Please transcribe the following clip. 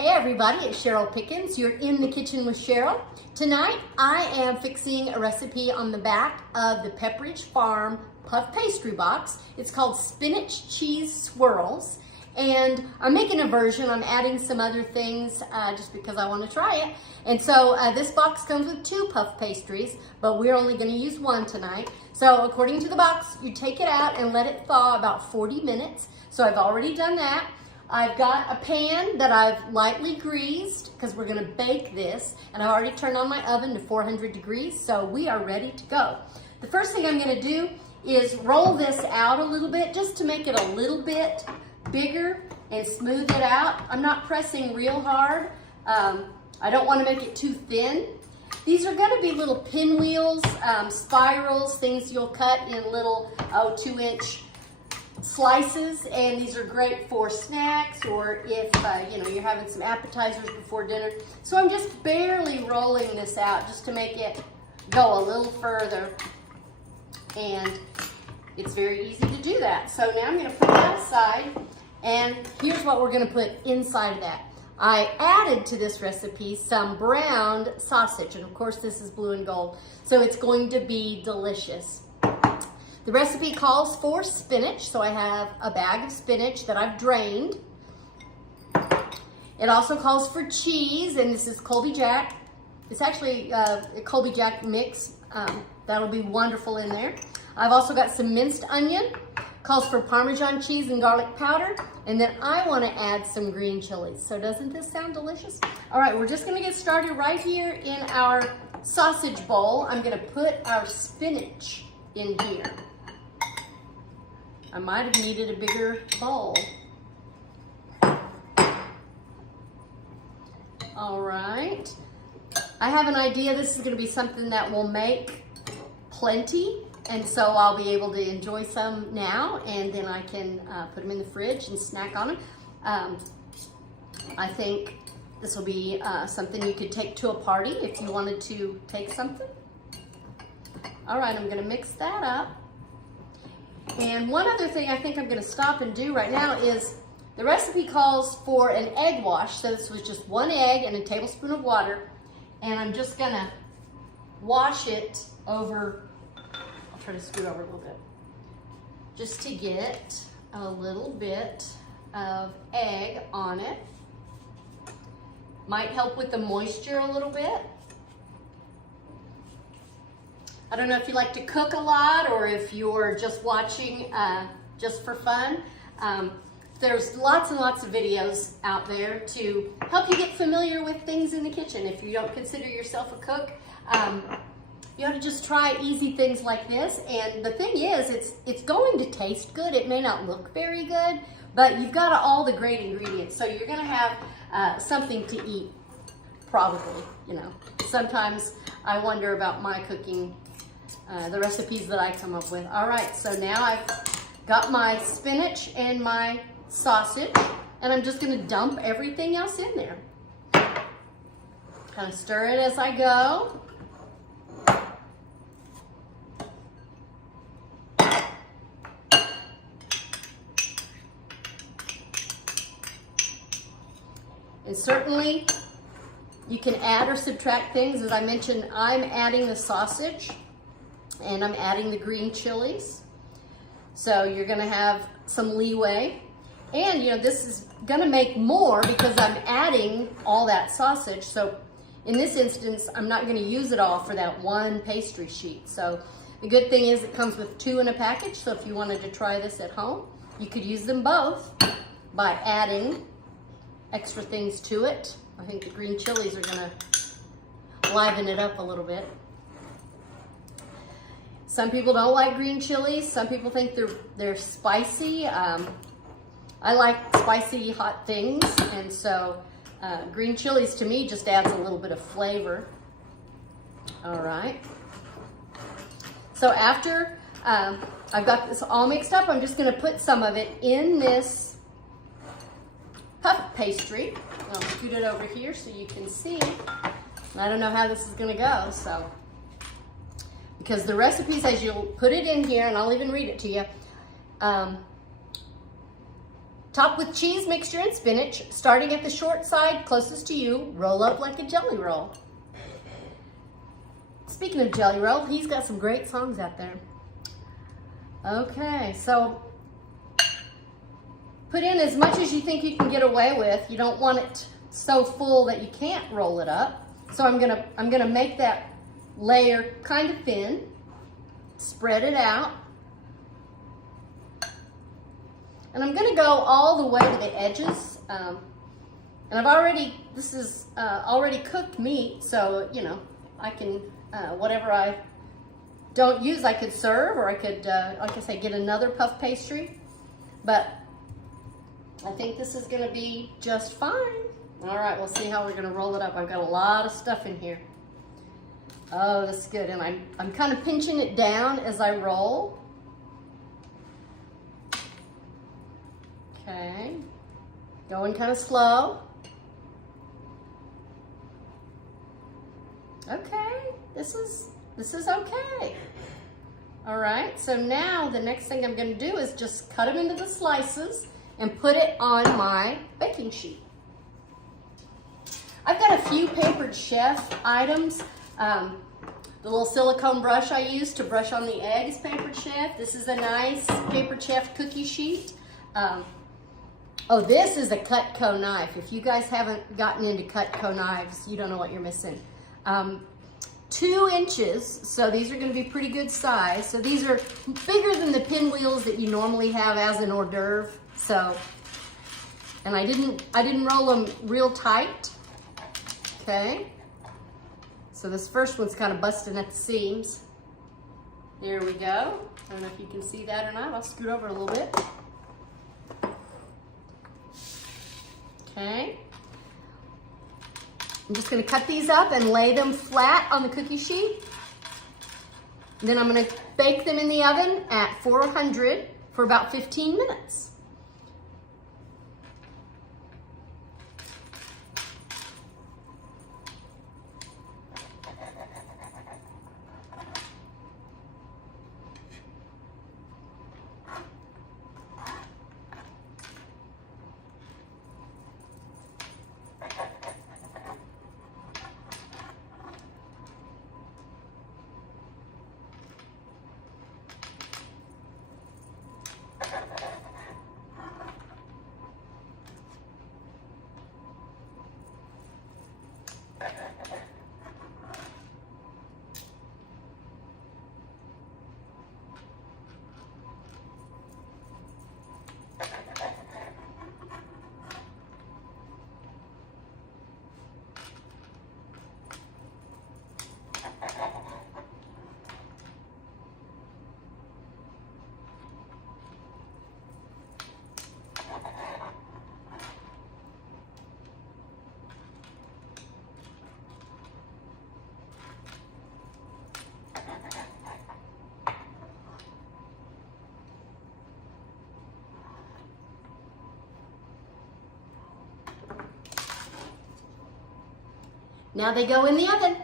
Hey everybody, it's Cheryl Pickens. You're in the kitchen with Cheryl. Tonight I am fixing a recipe on the back of the Pepperidge Farm puff pastry box. It's called Spinach Cheese Swirls. And I'm making a version. I'm adding some other things just because I want to try it. And so this box comes with 2 puff pastries, but we're only going to use 1 tonight. So according to the box, you take it out and let it thaw about 40 minutes. So I've already done that. I've got a pan that I've lightly greased because we're going to bake this, and I've already turned on my oven to 400 degrees, so we are ready to go. The first thing I'm going to do is roll this out a little bit just to make it a little bit bigger and smooth it out. I'm not pressing real hard. I don't want to make it too thin. These are going to be little pinwheels, spirals, things you'll cut in little 2-inch slices, and these are great for snacks or if you're having some appetizers before dinner. So I'm just barely rolling this out just to make it go a little further, and it's very easy to do that. So now I'm going to put that aside, and here's what we're going to put inside of that. I added to this recipe some browned sausage, and of course this is blue and gold, so it's going to be delicious. The recipe calls for spinach, so I have a bag of spinach that I've drained. It also calls for cheese, and this is Colby Jack. It's actually a Colby Jack mix. That'll be wonderful in there. I've also got some minced onion, calls for Parmesan cheese and garlic powder, and then I want to add some green chilies. So doesn't this sound delicious? All right, we're just going to get started right here in our sausage bowl. I'm going to put our spinach in here. I might have needed a bigger bowl. All right. I have an idea this is going to be something that will make plenty, and so I'll be able to enjoy some now, and then I can put them in the fridge and snack on them. I think this will be something you could take to a party if you wanted to take something. All right, I'm going to mix that up. And one other thing I think I'm going to stop and do right now is the recipe calls for an egg wash. So this was just 1 egg and a tablespoon of water. And I'm just going to wash it over. I'll try to scoot over a little bit. Just to get a little bit of egg on it. Might help with the moisture a little bit. I don't know if you like to cook a lot or if you're just watching just for fun. There's lots and lots of videos out there to help you get familiar with things in the kitchen. If you don't consider yourself a cook, you ought to just try easy things like this. And the thing is, it's going to taste good. It may not look very good, but you've got all the great ingredients. So you're gonna have something to eat, probably, Sometimes I wonder about my cooking, the recipes that I come up with. All right, so now I've got my spinach and my sausage, and I'm just gonna dump everything else in there. Kind of stir it as I go. And certainly you can add or subtract things. As I mentioned, I'm adding the sausage and I'm adding the green chilies. So you're gonna have some leeway. And this is gonna make more because I'm adding all that sausage. So in this instance, I'm not gonna use it all for that 1 pastry sheet. So the good thing is it comes with 2 in a package. So if you wanted to try this at home, you could use them both by adding extra things to it. I think the green chilies are gonna liven it up a little bit. Some people don't like green chilies. Some people think they're spicy. I like spicy hot things, and so green chilies to me just adds a little bit of flavor. All right. So after I've got this all mixed up, I'm just gonna put some of it in this puff pastry. I'll scoot it over here so you can see. I don't know how this is gonna go, so. Because the recipe says you'll put it in here, and I'll even read it to you. Top with cheese mixture and spinach, starting at the short side closest to you, roll up like a jelly roll. Speaking of jelly roll, he's got some great songs out there. Okay, so put in as much as you think you can get away with. You don't want it so full that you can't roll it up. So I'm gonna make that layer kind of thin, spread it out. And I'm gonna go all the way to the edges. And this is already cooked meat, so, you know, I can, whatever I don't use, I could serve, or I could, like I say, get another puff pastry. But I think this is gonna be just fine. All right, we'll see how we're gonna roll it up. I've got a lot of stuff in here. Oh, that's good. And I'm kind of pinching it down as I roll. Okay, going kind of slow. Okay, this is okay. All right, so now the next thing I'm gonna do is just cut them into the slices and put it on my baking sheet. I've got a few papered chef items. The little silicone brush I use to brush on the eggs, papered chef. This is a nice papered chef cookie sheet. Oh, this is a Cutco knife. If you guys haven't gotten into Cutco knives, you don't know what you're missing. 2 inches, so these are gonna be pretty good size. So these are bigger than the pinwheels that you normally have as an hors d'oeuvre. So, and I didn't roll them real tight. Okay. So this first one's kind of busting at the seams. There we go. I don't know if you can see that or not. I'll scoot over a little bit. Okay. I'm just gonna cut these up and lay them flat on the cookie sheet. And then I'm gonna bake them in the oven at 400 for about 15 minutes. Now they go in the oven.